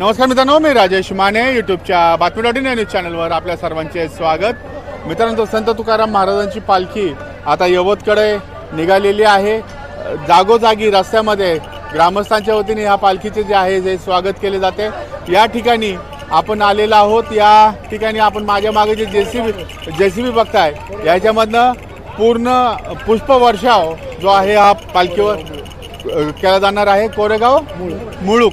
नमस्कार मित्रांनो, मी राजेश माने यूट्यूबच्या बातमी.इन न्यूज चॅनलवर आपल्या सर्वांचे स्वागत। मित्रांनो, संत तुकाराम महाराजांची पालखी आता यवतकडे निघालेली आहे। जागोजागी रस्त्यामध्ये ग्रामस्थांच्या वतीने या पालखीचे जे आहे जे स्वागत केले जाते। या ठिकाणी आपण आलेलो आहोत। या ठिकाणी आपण माझ्या मागे जे जेसीबी बघताय, याच्यामधनं पूर्ण पुष्पवर्षाव जो आहे हा पालखीवर केला जाणार आहे। कोरेगाव मुळूक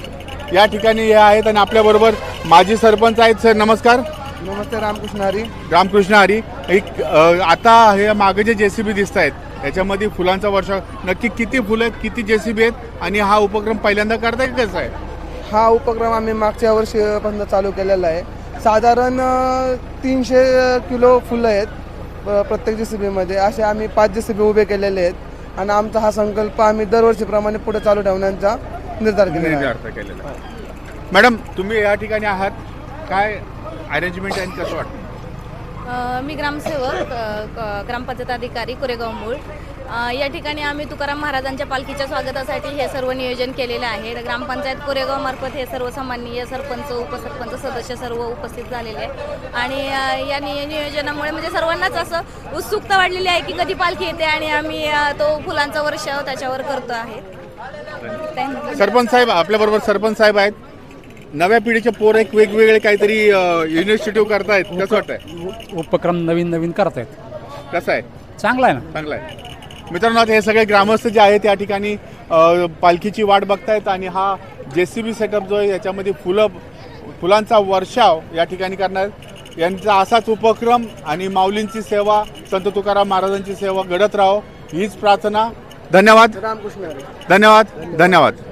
या ठिकाणी हे आहेत आणि आपल्याबरोबर माजी सरपंच आहेत। सर नमस्कार। नमस्ते। रामकृष्ण हरी। रामकृष्ण हरी। आता हे मागे जे जेसीबी दिसत आहेत याच्यामध्ये फुलांचा वर्षाव, नक्की किती फुलं आहेत, किती जेसीबी आहेत आणि हा उपक्रम पहिल्यांदा करताय कसा आहे? हा उपक्रम आम्ही मागच्या वर्षीपासून चालू केलेला आहे। साधारण 300 किलो फुलं आहेत प्रत्येक जेसीबीमध्ये। असे आम्ही 5 जेसीबी उभे केलेले आहेत आणि आमचा हा संकल्प आम्ही दरवर्षीप्रमाणे पुढे चालू ठेवण्याचा निर्धार केलेला आहे। मॅडम, तुम्ही या ठिकाणी आहात, काय अरेंजमेंट आहे, कसं वाटतं? मी ग्रामसेवक ग्रामपंचायत अधिकारी कोरेगाव मूळ। या ठिकाणी आम्ही तुकाराम महाराजांच्या पालखीच्या स्वागतासाठी हे सर्व नियोजन केलेलं आहे। ग्रामपंचायत कोरेगाव मार्फत हे सर्व सन्माननीय सरपंच, उपसरपंच, सदस्य सर्व उपस्थित झालेले आहे आणि या नियोजनामुळे म्हणजे सर्वांनाच असं उत्सुकता वाढलेली आहे की कधी पालखी येते आणि आम्ही तो फुलांचा वर्षाव त्याच्यावर करतो आहे। सरपंच साहेब आपल्याबरोबर सरपंच साहेब आहेत। नव्या पिढीचे पोर एक वेगवेगळे काहीतरी इनिशिएटिव्ह करतायत, कसं वाटतंय? उपक्रम नवीन करतायत, कसं आहे? चांगला आहे ना? चांगला आहे। मित्रांनो, हे सगळे ग्रामस्थ जे आहेत त्या ठिकाणी पालखीची वाट बघतायत आणि हा जेसीबी सेटअप जो आहे याच्यामध्ये फुलांचा वर्षाव या ठिकाणी करणार। यांचा असाच उपक्रम आणि माऊलींची सेवा, संत तुकाराम महाराजांची सेवा घडत राहो हीच प्रार्थना। धन्यवाद। रामकृष्ण हरी। धन्यवाद। धन्यवाद।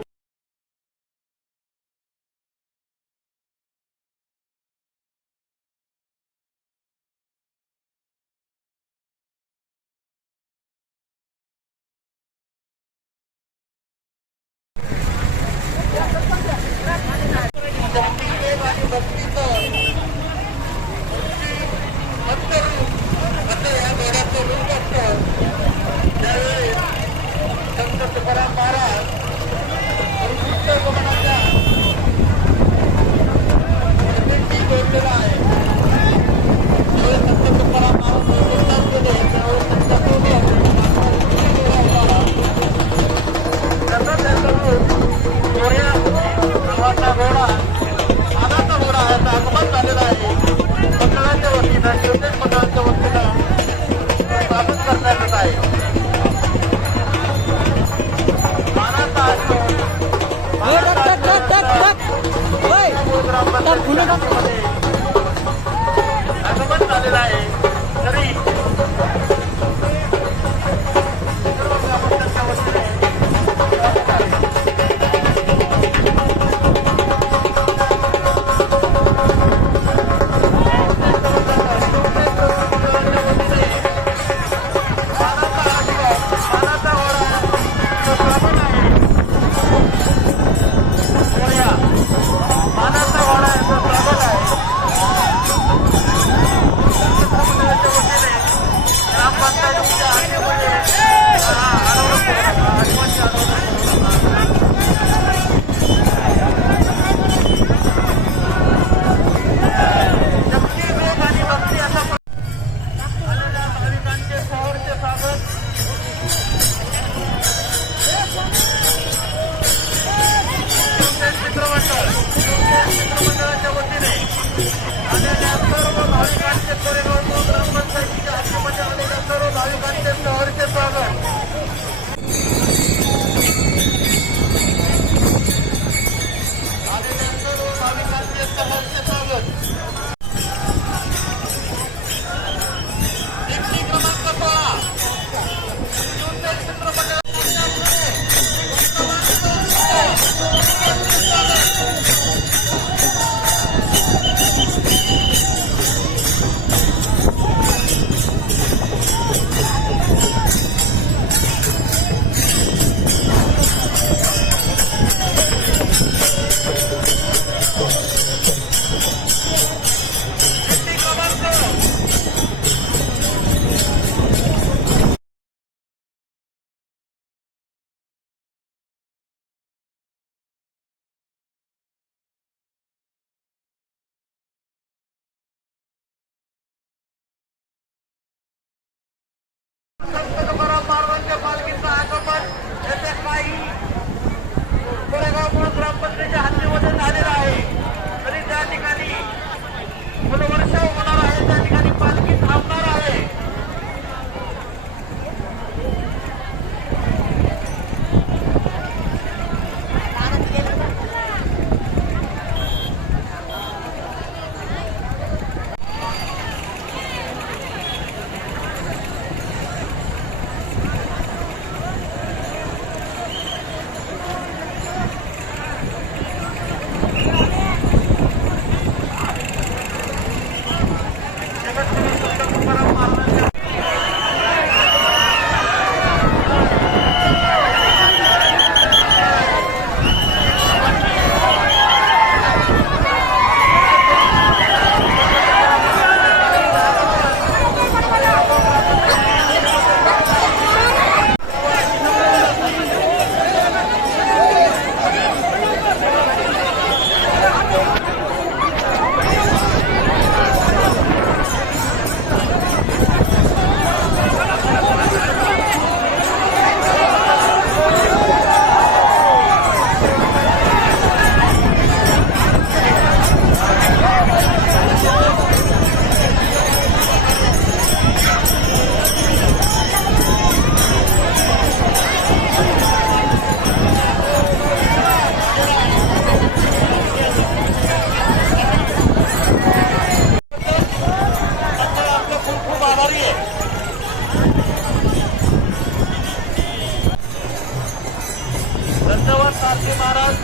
सारथी महाराज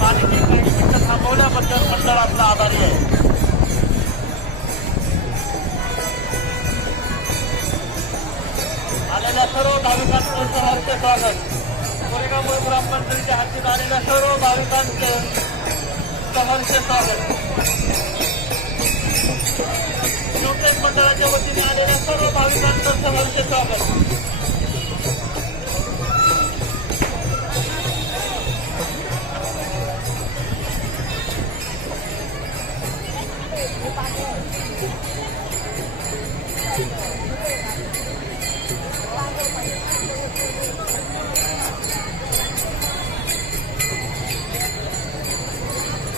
पालखी काही मिनिटं थांबवल्याबद्दल मंडळ आपला आभारी आहे. आलेल्या सर्व भाविकांचं सहर्ष स्वागत. कोरेगाव मूळ ग्रामपंचायतीच्या हाती आलेल्या सर्व भाविकांचं सहर्ष स्वागत. शिवसेना मंडळाच्या वतीने आलेल्या सर्व भाविकांचं सहर्ष स्वागत.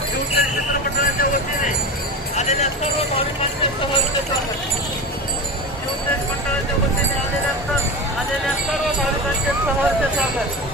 शिवसेना मंडळाच्या वतीने आलेल्या सर्व भाविकांचे सहर्ष स्वागत. शिवसेना मंडळाच्या वतीने आलेल्या सर्व भाविकांचे सहर्ष स्वागत.